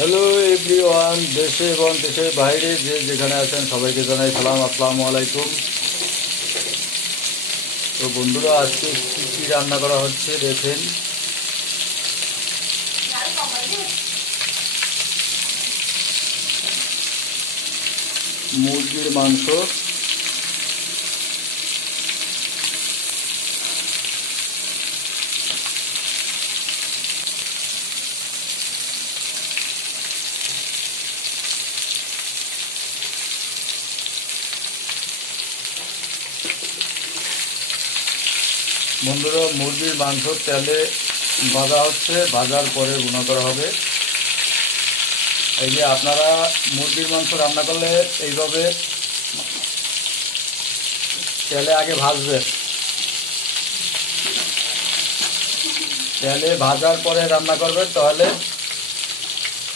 Hello everyone দেশে এবং দেশের বাইরে যে যেখানে আছেন সবাইকে জানাই সালাম, আসসালামু আলাইকুম। তো বন্ধুরা, আজকে কী কী রান্না করা হচ্ছে দেখেন। মুরগির মাংস। বন্ধুরা, মুরগির মাংস তেলে ভাজা হচ্ছে, ভাজার পরে গুঁড়ো করা হবে। এই যে আপনারা মুরগির মাংস রান্না করলে এইভাবে তেলে আগে ভাজবেন। তেলে ভাজার পরে রান্না করবেন, তাহলে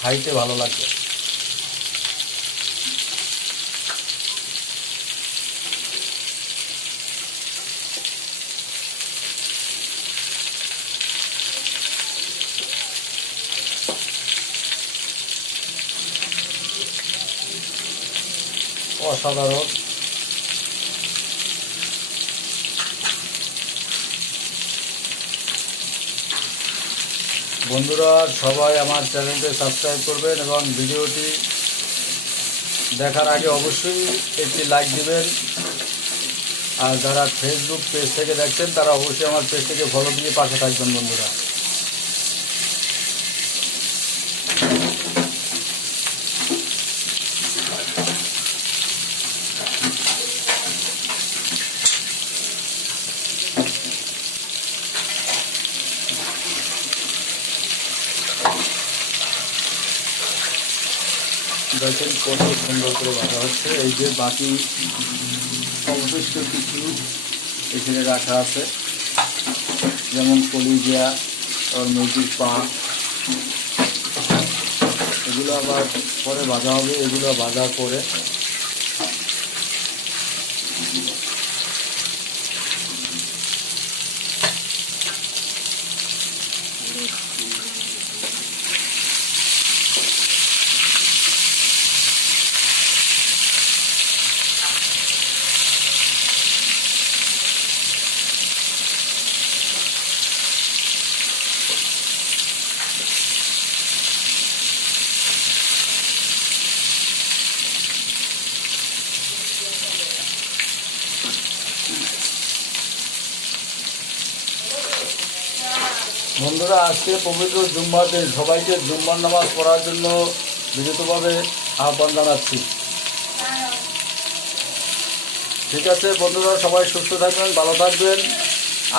খাইতে ভালো লাগবে। অসাধারণ। বন্ধুরা, সবাই আমার চ্যানেলটি সাবস্ক্রাইব করবেন এবং ভিডিওটি দেখার আগে অবশ্যই একটি লাইক দিবেন। আর যারা ফেসবুক পেজ থেকে দেখছেন, তারা অবশ্যই আমার পেজ থেকে ফলো দিয়ে পাশে থাকবেন বন্ধুরা। দেখেন কত সুন্দর করে ভাজা হচ্ছে। এই যে বাকি অবশিষ্ট কিছু এখানে রাখা আছে। যেমন কলিজিয়া আর মুরগির পা। এগুলো আবার পরে ভাজা হবে। এগুলো ভাজা করে বন্ধুরা, আজকে পবিত্র জুম্মার দিন। সবাইকে জুম্মার নামাজ পড়ার জন্য বিনীতভাবে আহ্বান জানাচ্ছি। ঠিক আছে বন্ধুরা, সবাই সুস্থ থাকবেন, ভালো থাকবেন।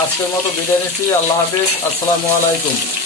আজকের মতো বিদায় নিচ্ছি। আল্লাহ হাফিজ। আসসালামু আলাইকুম।